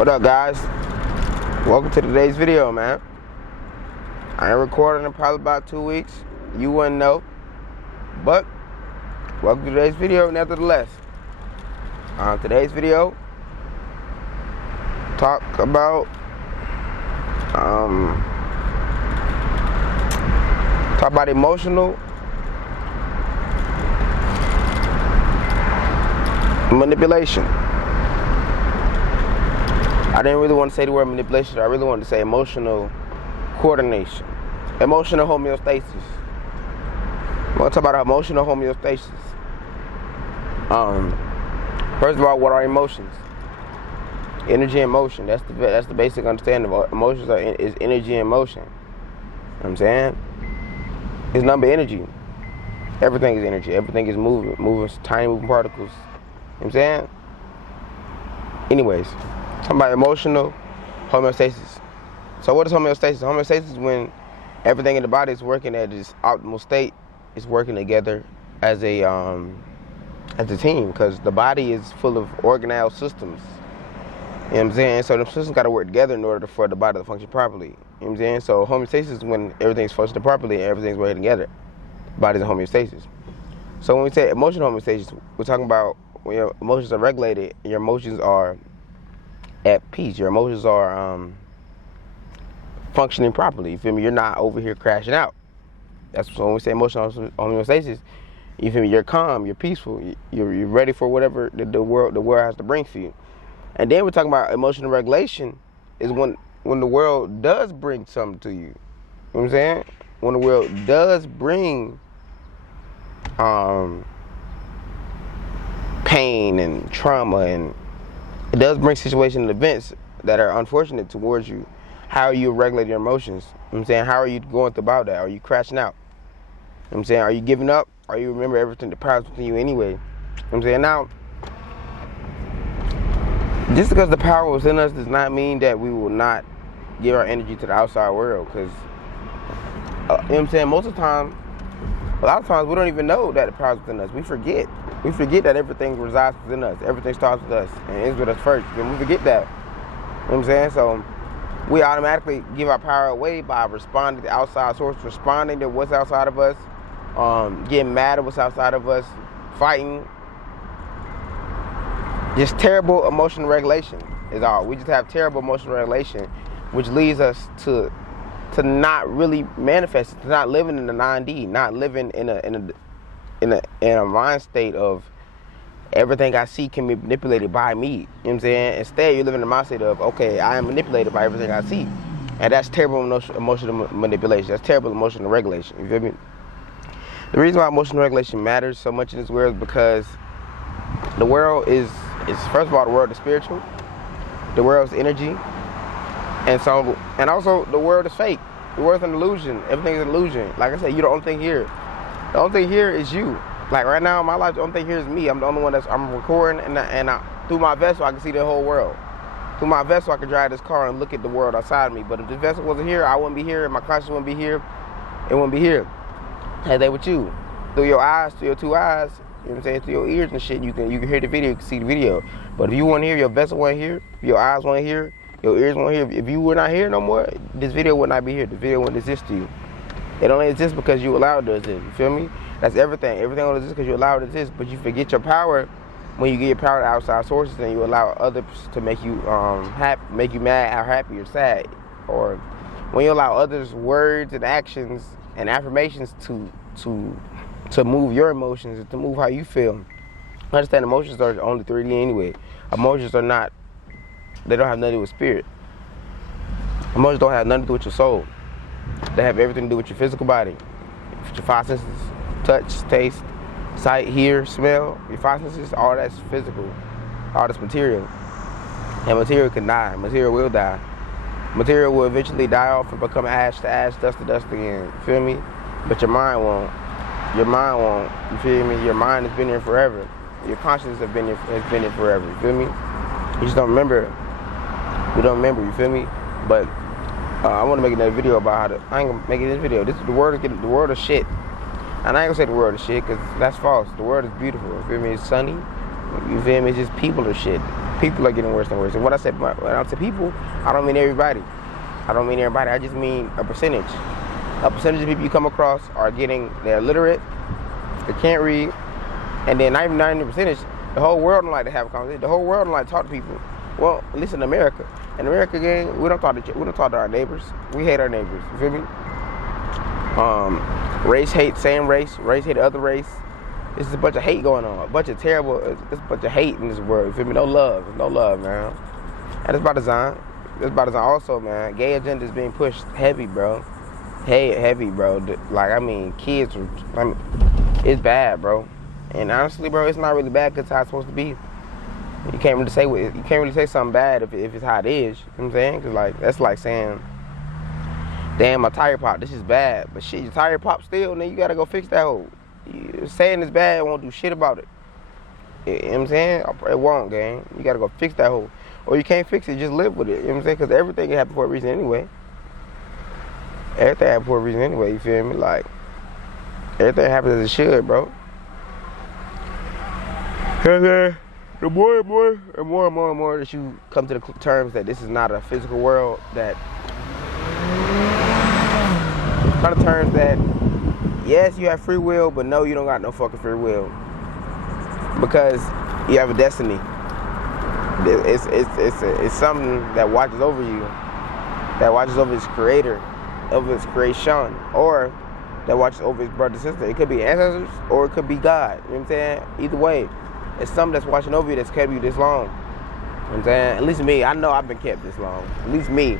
What up, guys? Welcome to today's video, man. I ain't recording in probably about 2 weeks. You wouldn't know, but welcome to today's video nevertheless. Today's video talk about emotional manipulation. I didn't really want to say the word manipulation. I really wanted to say emotional coordination, emotional homeostasis. I want to talk about emotional homeostasis. First of all, what are emotions? Energy and motion. That's the basic understanding of emotions. Is energy and motion. You know what I'm saying? It's nothing but energy. Everything is energy. Everything is moving tiny moving particles. You know what I'm saying? Anyways, talking about emotional homeostasis. So what is homeostasis? Homeostasis is when everything in the body is working at its optimal state. It's working together as a team, because the body is full of organelle systems. You know what I'm saying? So the systems got to work together in order for the body to function properly. You know what I'm saying? So homeostasis is when everything's functioning properly and everything's working together. The body's in homeostasis. So when we say emotional homeostasis, we're talking about when your emotions are regulated, your emotions are at peace. Your emotions are functioning properly. You feel me? You're not over here crashing out. That's when we say emotional homeostasis. You feel me? You're calm. You're peaceful. You're ready for whatever the world has to bring for you. And then we're talking about emotional regulation is when the world does bring something to you. You know what I'm saying? When the world does bring pain and trauma, and it does bring situations and events that are unfortunate towards you. How are you regulating your emotions? You know what I'm saying? How are you going about that? Are you crashing out? You know what I'm saying? Are you giving up? Are you remember everything that powers within you anyway? You know what I'm saying? Now, just because the power was in us does not mean that we will not give our energy to the outside world. Because, you know what I'm saying? A lot of times we don't even know that the power is within us. We forget. We forget that everything resides within us. Everything starts with us and ends with us first. And we forget that. You know what I'm saying? So we automatically give our power away by responding to outside sources, responding to what's outside of us, getting mad at what's outside of us, fighting. Just terrible emotional regulation is all. We just have terrible emotional regulation, which leads us to not really manifest, to not living in the 9D, not living in a mind state of everything I see can be manipulated by me. You know what I'm saying? Instead, you're living in the mind state of, okay, I am manipulated by everything I see. And that's terrible emotional manipulation. That's terrible emotional regulation. You feel me? The reason why emotional regulation matters so much in this world is because the world is first of all, the world is spiritual. The world is energy. And also the world is fake. The world is an illusion. Everything is an illusion. Like I said, you're the only thing here. The only thing here is you. Like right now in my life, the only thing here is me. I'm the only one I'm recording, and through my vessel I can see the whole world. Through my vessel I can drive this car and look at the world outside of me. But if this vessel wasn't here, I wouldn't be here. My conscience wouldn't be here. It wouldn't be here. Hey, they with you. Through your eyes, through your two eyes, you know what I'm saying, through your ears and shit, you can hear the video, you can see the video. But if you weren't here, your vessel wasn't here, your eyes weren't here, your ears weren't here. If you were not here no more, this video would not be here. The video wouldn't exist to you. It only exists because you allowed it to exist. You feel me? That's everything. Everything only exists because you allow it to exist. But you forget your power when you give your power to outside sources, and you allow others to make you happy, make you mad, or happy, or sad. Or when you allow others' words and actions and affirmations to move your emotions and to move how you feel. Understand, emotions are only 3D anyway. Emotions are not, they don't have nothing to do with spirit. Emotions don't have nothing to do with your soul. They have everything to do with your physical body, with your five senses: touch, taste, sight, hear, smell. Your five senses, all that's physical, all that's material. And material can die. Material will die. Material will eventually die off and become ash to ash, dust to dust again. You feel me? But your mind won't. Your mind won't. You feel me? Your mind has been here forever. Your conscience has been here forever. You feel me? You just don't remember. We don't remember. You feel me? But I want to make another video about how to. I ain't gonna make this video. This is the world is shit. And I ain't gonna say the world is shit, because that's false. The world is beautiful. You feel me? It's sunny. You feel me? It's just people are shit. People are getting worse and worse. And when I say people, I don't mean everybody. I just mean a percentage. A percentage of people you come across they're illiterate, they can't read, and then 99%, the whole world don't like to have a conversation. The whole world don't like to talk to people. Well, at least in America. In America, gang, we don't talk to our neighbors. We hate our neighbors. You feel me? Race hate same race. Race hate other race. This is a bunch of hate going on. It's a bunch of hate in this world. You feel me? No love, man. And it's by design. Also, man. Gay agenda is being pushed heavy, bro. Heavy, bro. Like, kids. It's bad, bro. And honestly, bro, it's not really bad because it's how it's supposed to be. You can't really say something bad if it's how it is. You know what I'm saying? Cause like that's like saying, damn, my tire popped. This is bad, but shit, your tire popped still. Then you gotta go fix that hole. Saying it's bad won't do shit about it. You know what I'm saying? It won't, gang. You gotta go fix that hole, or you can't fix it. Just live with it. You know what I'm saying? Cause everything happened for a reason anyway. Everything happened for a reason anyway. You feel me? Like everything happens as it should, bro. The more and more that you come to the terms that this is not a physical world, that kind of terms that yes, you have free will, but no, you don't got no fucking free will because you have a destiny. It's something that watches over you, that watches over its creator, over its creation, or that watches over his brother, sister. It could be ancestors or it could be God. You know what I'm saying? Either way. It's something that's watching over you that's kept you this long. You know what I'm saying? At least me, I know I've been kept this long. At least me.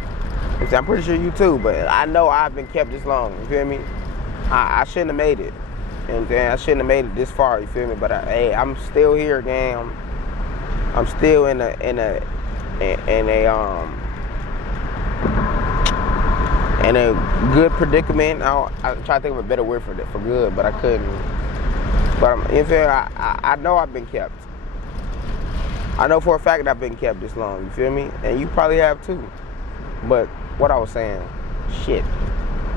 I'm pretty sure you too, but I know I've been kept this long. You feel me? I shouldn't have made it. You know what I'm saying? I shouldn't have made it this far, you feel me? But hey, I'm still here, gang. I'm still in a good predicament. I try to think of a better word for good, but I couldn't. But you feel me? I know I've been kept. I know for a fact that I've been kept this long, you feel me? And you probably have too. But what I was saying, shit,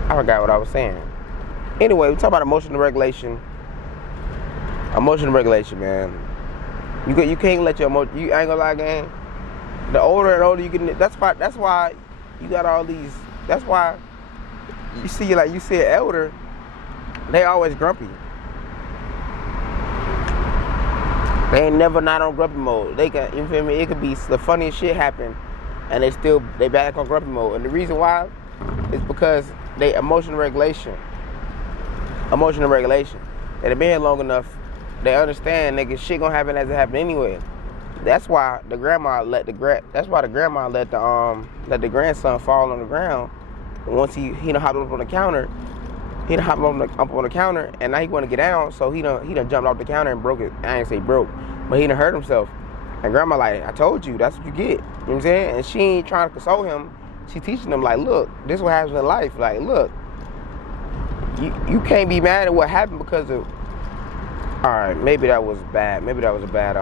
I forgot what I was saying. Anyway, we talk about emotional regulation. Emotional regulation, man. You can't let your emotion. You ain't gonna lie, gang. The older and older you get, that's why you got all these. That's why you see an elder, they always grumpy. They ain't never not on grumpy mode. They can, you feel me? It could be the funniest shit happen, and they back on grumpy mode. And the reason why is because they emotional regulation. They been here long enough. They understand, nigga, shit gonna happen as it happen anyway. That's why the grandma let the grandson fall on the ground. And once he done hopped up on the counter, and now he want to get down, so he done jumped off the counter and broke it. I ain't say broke, but he done hurt himself. And grandma like, I told you, that's what you get. You know what I'm saying? And she ain't trying to console him. She teaching him like, look, this is what happens in life. Like, look, you can't be mad at what happened because of. All right, maybe that was bad. Maybe that was a bad.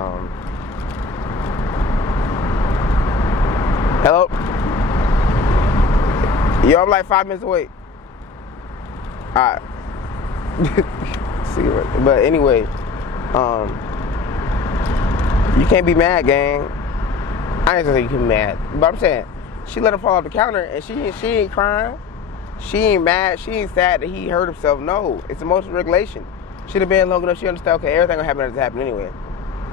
Hello. Yo, I'm like 5 minutes away. Alright. But anyway, you can't be mad, gang. I ain't gonna say you can be mad, but I'm saying she let him fall off the counter, and she ain't crying, she ain't mad, she ain't sad that he hurt himself. No, it's emotional regulation. Should have been long enough. She understand. Okay, everything gonna happen as it happened anyway.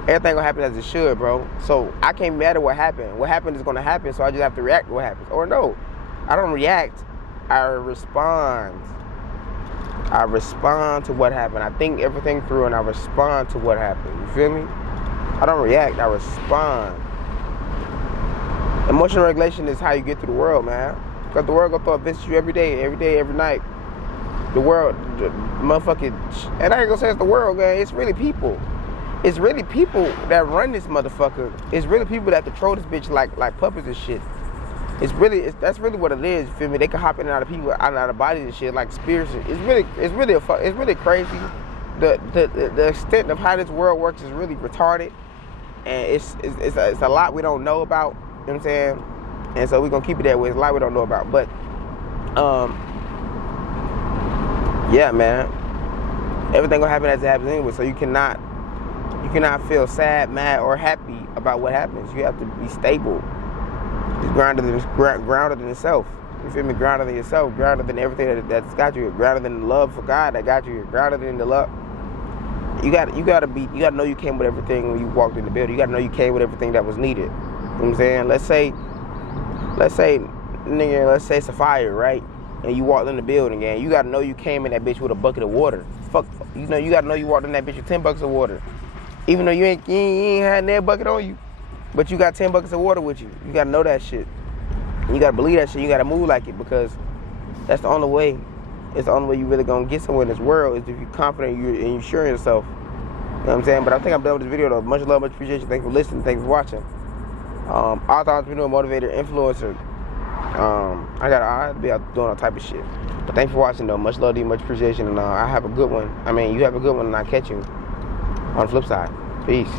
Everything gonna happen as it should, bro. So I can't be mad at what happened. What happened is gonna happen. So I just have to react to what happens. Or no, I don't react. I respond. I respond to what happened. I think everything through and I respond to what happened. You feel me? I don't react. I respond. Emotional regulation is how you get through the world, man. Because the world gonna throw events at you every day, every night. The world, the motherfucking, and I ain't gonna say it's the world, man. It's really people. It's really people that run this motherfucker. It's really people that control this bitch like puppets and shit. That's really what it is. You feel me? They can hop in and out of people, out and out of bodies and shit like spirits. It's really crazy. The extent of how this world works is really retarded, and it's a lot we don't know about. You know what I'm saying? And so we're gonna keep it that way. It's a lot we don't know about, but yeah, man. Everything gonna happen as it happens anyway. So you cannot feel sad, mad, or happy about what happens. You have to be stable. Just grounded in yourself. You feel me? Grounded in yourself. Grounded in everything that's got you. Grounded in the love for God that got you. Grounded in the love. You gotta know you came with everything when you walked in the building. You gotta know you came with everything that was needed. You know what I'm saying? Let's say, nigga, let's say it's a fire, right? And you walked in the building, and you gotta know you came in that bitch with a bucket of water. You gotta know you walked in that bitch with 10 buckets of water. Even though you ain't had that bucket on you, but you got 10 buckets of water with you. You gotta know that shit. And you gotta believe that shit. You gotta move like it, because that's the only way. It's the only way you really gonna get somewhere in this world is if you're confident and you're sure in yourself. You know what I'm saying? But I think I'm done with this video though. Much love, much appreciation. Thanks for listening. Thanks for watching. Author, entrepreneur, motivator, influencer. I'll be out doing all type of shit. But thanks for watching though. Much love to you, much appreciation, and I have a good one. You have a good one, and I'll catch you on the flip side. Peace.